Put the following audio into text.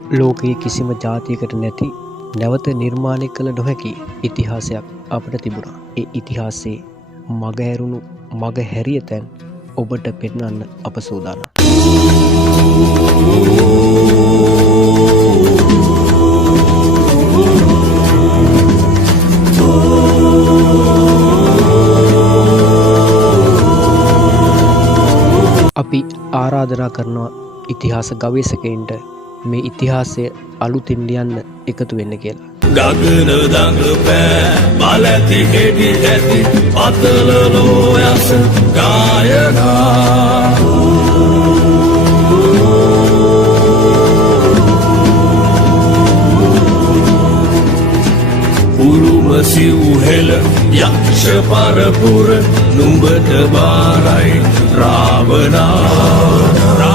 ලෝකයේ කිසිම ජාතියකට නැති නැවත නිර්මාණය කළ නොහැකි ඉතිහාසයක් අපට තිබුණා. ඒ ඉතිහාසයේ මගහැරුණු මගහැරිය තැන් ඔබට පෙන්වන්න අප සූදානම්. අපි ආරාධනා කරනවා ඉතිහාස ගවේෂකයින්ට මේ ඉතිහාසය අලුතින් ලියන්න එකතු වෙන්න කියලා. ගගන දඟ පෑ බලඇති හෙඩි ඇති පතල ලෝයස ගායනා උරුම සිව්හෙල යක්ෂ පරපුර නුඹට බාරයි රාවනා